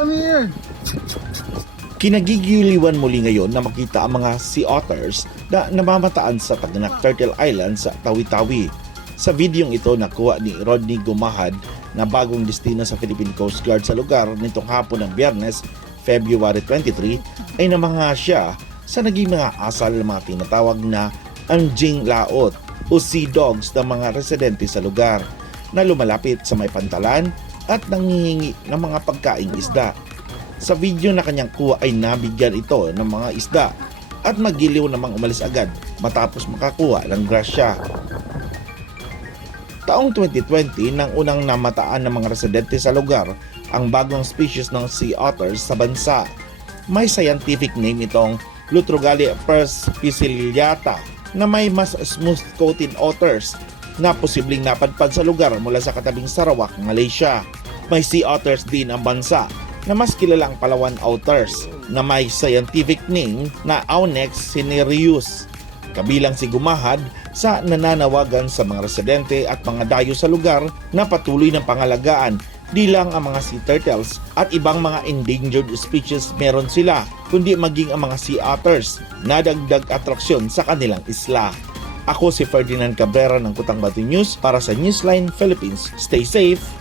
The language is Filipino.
Come here. Kinagigiliwan muli ngayon na makita ang mga sea otters na namamataan sa Taganak Turtle Island sa Tawi-Tawi. Sa videong ito nakuha ni Rodney Gumahad na bagong destino sa Philippine Coast Guard sa lugar nitong hapon ng biyernes, February 23, ay namanga siya sa naging mga asal ng mga tinatawag na anjing laot o sea dogs ng mga residente sa lugar na lumalapit sa may pantalan at nangihingi ng mga pagkaing isda. Sa video na kanyang kuha ay nabigyan ito ng mga isda at magiliw namang umalis agad matapos makakuha ng grasya. Taong 2020 nang unang namataan ng mga residente sa lugar ang bagong species ng sea otters sa bansa. May scientific name itong Lutrogalia perspicillata na may mas smooth coated otters na posibleng napadpad sa lugar mula sa katabing Sarawak, Malaysia. May sea otters din ang bansa na mas kilala ang Palawan otters na may scientific name na Aunex cinereus. Kabilang si Gumahad sa nananawagan sa mga residente at mga dayo sa lugar na patuloy ng pangalagaan di lang ang mga sea turtles at ibang mga endangered species meron sila, kundi maging ang mga sea otters na dagdag atraksyon sa kanilang isla. Ako si Ferdinand Cabrera ng Kutang Bati News para sa Newsline Philippines. Stay safe!